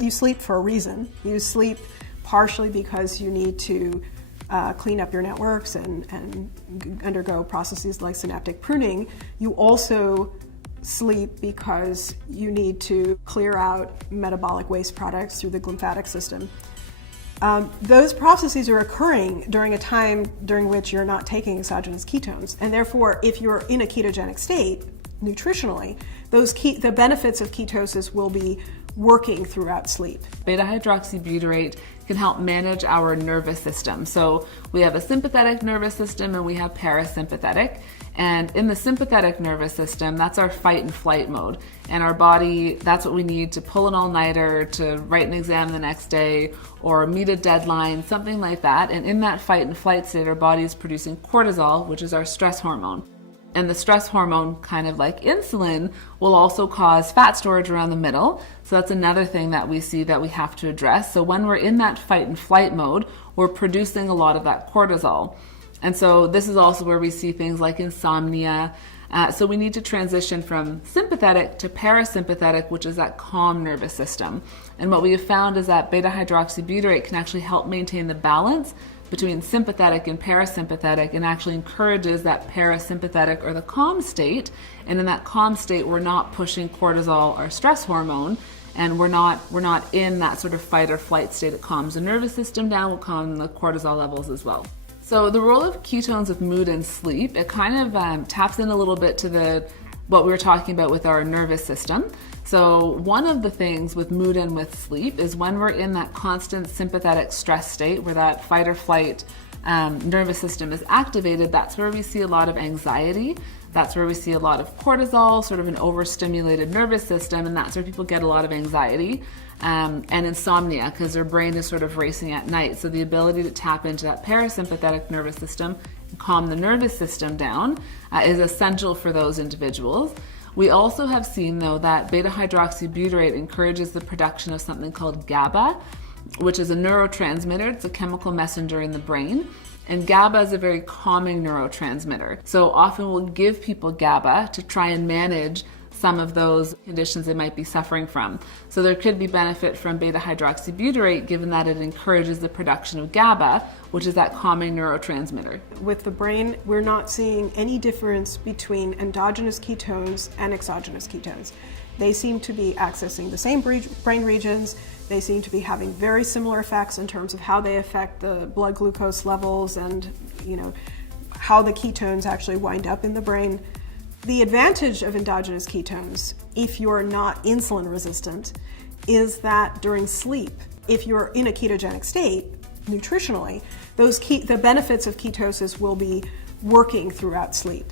you sleep for a reason. You sleep partially because you need to clean up your networks and undergo processes like synaptic pruning. You also sleep because you need to clear out metabolic waste products through the lymphatic system. Those processes are occurring during a time during which you're not taking exogenous ketones, and therefore if you're in a ketogenic state nutritionally, the benefits of ketosis will be working throughout sleep. Beta-hydroxybutyrate can help manage our nervous system. So we have a sympathetic nervous system and we have parasympathetic. And in the sympathetic nervous system, that's our fight and flight mode. And our body, that's what we need to pull an all-nighter, to write an exam the next day, or meet a deadline, something like that. And in that fight and flight state, our body is producing cortisol, which is our stress hormone. And the stress hormone, kind of like insulin, will also cause fat storage around the middle. So that's another thing that we see that we have to address. So when we're in that fight and flight mode, we're producing a lot of that cortisol. And so this is also where we see things like insomnia. So we need to transition from sympathetic to parasympathetic, which is that calm nervous system. And what we have found is that beta-hydroxybutyrate can actually help maintain the balance between sympathetic and parasympathetic, and actually encourages that parasympathetic or the calm state. And in that calm state, we're not pushing cortisol, our stress hormone, and we're not in that sort of fight or flight state. It calms the nervous system down, will calm the cortisol levels as well. So the role of ketones with mood and sleep, it kind of taps in a little bit to what we were talking about with our nervous system. So one of the things with mood and with sleep is when we're in that constant sympathetic stress state where that fight or flight nervous system is activated, that's where we see a lot of anxiety. That's where we see a lot of cortisol, sort of an overstimulated nervous system, and that's where people get a lot of anxiety and insomnia because their brain is sort of racing at night. So the ability to tap into that parasympathetic nervous system and calm the nervous system down is essential for those individuals. We also have seen, though, that beta-hydroxybutyrate encourages the production of something called GABA, which is a neurotransmitter. It's a chemical messenger in the brain. And GABA is a very calming neurotransmitter. So often we'll give people GABA to try and manage some of those conditions they might be suffering from. So there could be benefit from beta-hydroxybutyrate given that it encourages the production of GABA, which is that calming neurotransmitter. With the brain, we're not seeing any difference between endogenous ketones and exogenous ketones. They seem to be accessing the same brain regions. They seem to be having very similar effects in terms of how they affect the blood glucose levels and, how the ketones actually wind up in the brain. The advantage of endogenous ketones, if you're not insulin resistant, is that during sleep, if you're in a ketogenic state, nutritionally, the benefits of ketosis will be working throughout sleep.